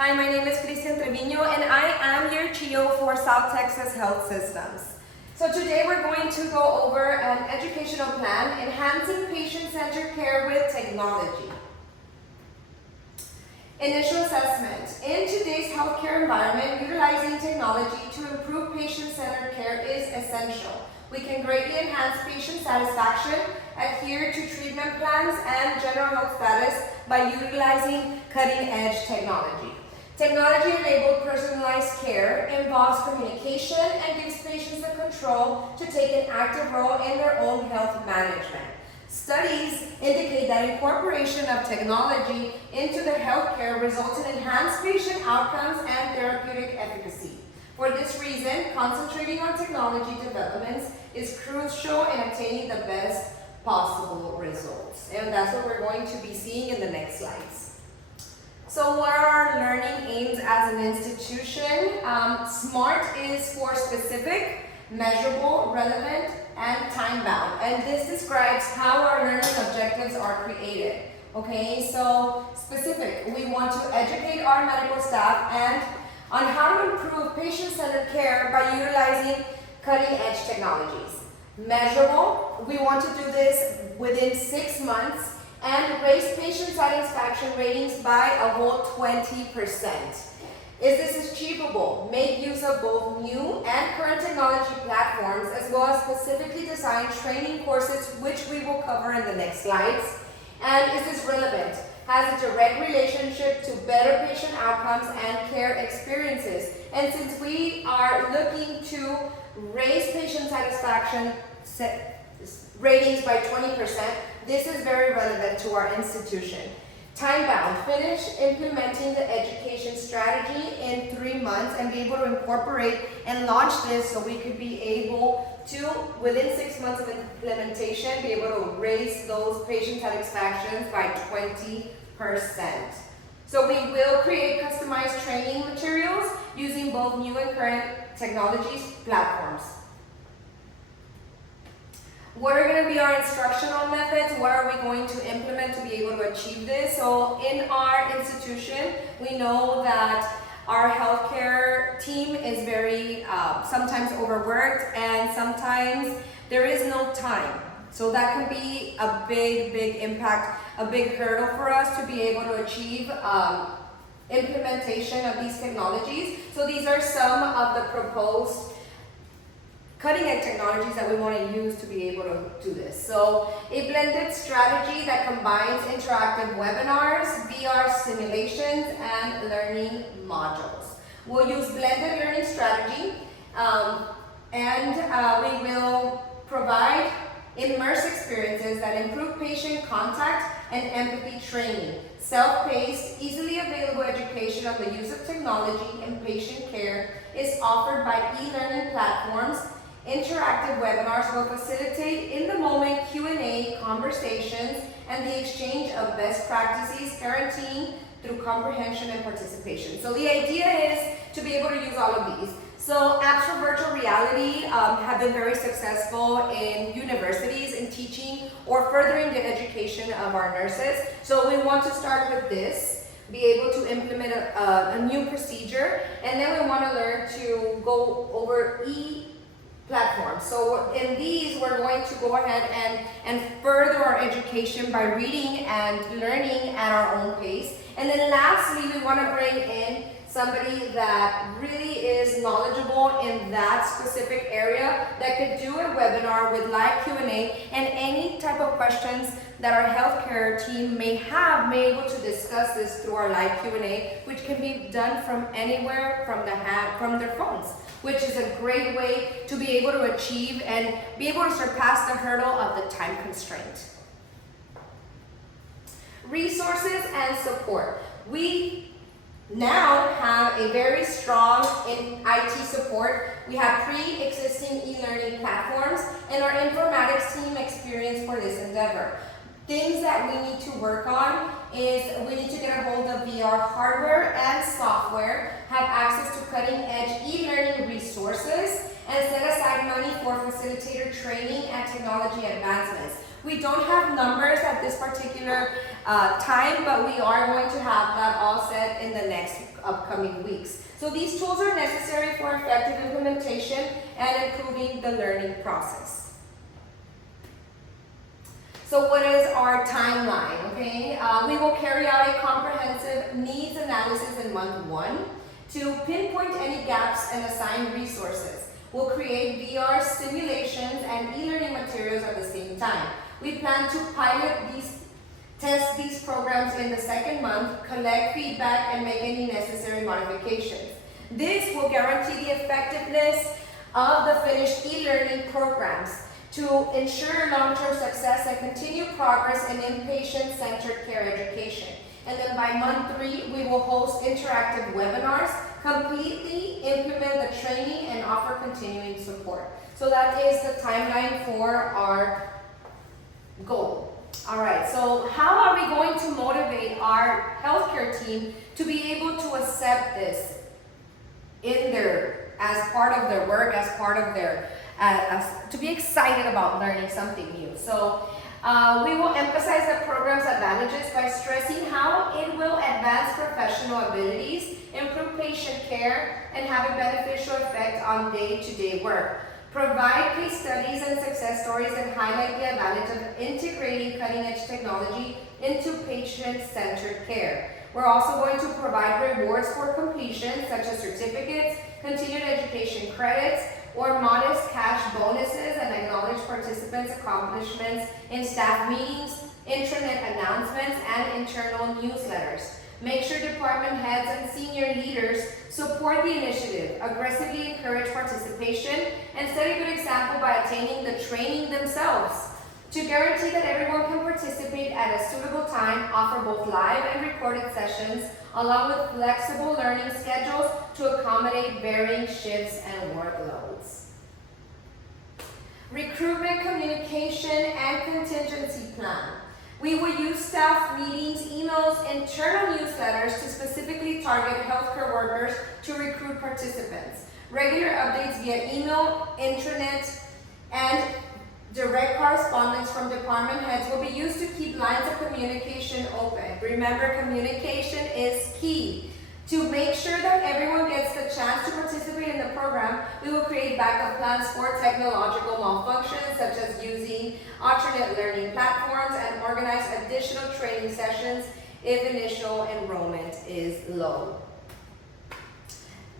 Hi, my name is Cristian Treviño and I am your CHIO for South Texas Health Systems. So today we're going to go over an educational plan, Enhancing Patient-Centered Care with Technology. Initial assessment. In today's healthcare environment, utilizing technology to improve patient-centered care is essential. We can greatly enhance patient satisfaction, adhere to treatment plans, and general health status by utilizing cutting-edge technology. Technology-enabled personalized care involves communication and gives patients the control to take an active role in their own health management. Studies indicate that incorporation of technology into the healthcare results in enhanced patient outcomes and therapeutic efficacy. For this reason, concentrating on technology developments is crucial in obtaining the best possible results. And that's what we're going to be seeing in the next slides. So what are our learning aims as an institution? SMART is for specific, measurable, relevant, and time-bound. And this describes how our learning objectives are created. Okay, so specific, we want to educate our medical staff and on how to improve patient-centered care by utilizing cutting-edge technologies. Measurable, we want to do this within 6 months and raise patient satisfaction ratings by a whole 20%. Is this achievable? Make use of both new and current technology platforms as well as specifically designed training courses, which we will cover in the next slides. And is this relevant? Has a direct relationship to better patient outcomes and care experiences. And since we are looking to raise patient satisfaction ratings by 20%, this is very relevant to our institution. Time-bound, finish implementing the education strategy in 3 months and be able to incorporate and launch this so we could be able to, within 6 months of implementation, be able to raise those patient satisfactions by 20%. So we will create customized training materials using both new and current technologies platforms. What are going to be our instructional methods? What are we going to implement to be able to achieve this? So in our institution, we know that our healthcare team is very sometimes overworked and sometimes there is no time. So that can be a big impact, a big hurdle for us to be able to achieve implementation of these technologies. So these are some of the proposed cutting-edge technologies that we want to use to be able to do this. So a blended strategy that combines interactive webinars, VR simulations, and learning modules. We'll use blended learning strategy and we will provide immersive experiences that improve patient contact and empathy training. Self-paced, easily available education on the use of technology in patient care is offered by e-learning platforms. Interactive webinars will facilitate in-the-moment Q&A conversations and the exchange of best practices, guaranteeing through comprehension and participation. So the idea is to be able to use all of these. So apps for virtual reality have been very successful in universities in teaching or furthering the education of our nurses. So we want to start with this, be able to implement a new procedure, and then we want to learn to go over platforms. So in these, we're going to go ahead and further our education by reading and learning at our own pace. And then lastly, we want to bring in somebody that really is knowledgeable in that specific area that could do a webinar with live Q&A and any type of questions that our healthcare team may have, may able to discuss this through our live Q&A, which can be done from anywhere from their phones, which is a great way to be able to achieve and be able to surpass the hurdle of the time constraint. Resources and support. We now have a very strong IT support. We have pre-existing e-learning platforms and our informatics team experience for this endeavor. Things that we need to work on is we need to get a hold of VR hardware and software, have access to cutting-edge e-learning resources, and set aside money for facilitator training and technology advancements. We don't have numbers at this this particular time, but we are going to have that all set in the next upcoming weeks. So these tools are necessary for effective implementation and improving the learning process. So what is our timeline, okay? We will carry out a comprehensive needs analysis in month 1 to pinpoint any gaps and assign resources. We'll create VR simulations and e-learning materials at the same time. We plan to test these programs in the second month, collect feedback, and make any necessary modifications. This will guarantee the effectiveness of the finished e-learning programs to ensure long-term success and continued progress in inpatient-centered care education. And then by month 3, we will host interactive webinars, completely implement the training, and offer continuing support. So that is the timeline for our goal. All right, so how are we going to motivate our healthcare team to be able to accept this as part of their work, as part of their, to be excited about learning something new? So we will emphasize the program's advantages by stressing how it will advance professional abilities, improve patient care, and have a beneficial effect on day-to-day work. Provide case studies and success stories and highlight the advantage of integrating cutting-edge technology into patient-centered care. We're also going to provide rewards for completion, such as certificates, continued education credits, or modest cash bonuses, and acknowledge participants' accomplishments in staff meetings, intranet announcements, and internal newsletters. Make sure department heads and senior leaders support the initiative, aggressively encourage participation, and set a good example by attaining the training themselves. To guarantee that everyone can participate at a suitable time, offer both live and recorded sessions, along with flexible learning schedules to accommodate varying shifts and workloads. Recruitment, communication, and contingency plan. We will use staff meetings, emails, internal newsletters to specifically target healthcare workers to recruit participants. Regular updates via email, intranet, and direct correspondence from department heads will be used to keep lines of communication open. Remember, communication is key. To make sure that everyone gets the chance to participate in the program, we will create backup plans for technological malfunctions, such as using alternate learning platforms, and organize additional training sessions if initial enrollment is low.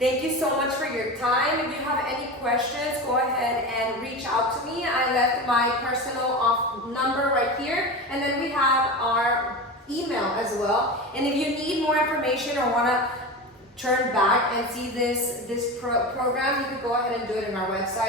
Thank you so much for your time. If you have any questions, go ahead and reach out to me. I left my personal number right here, and then we have our email as well. And if you need more information or want to turn back and see this program, you can go ahead and do it on our website.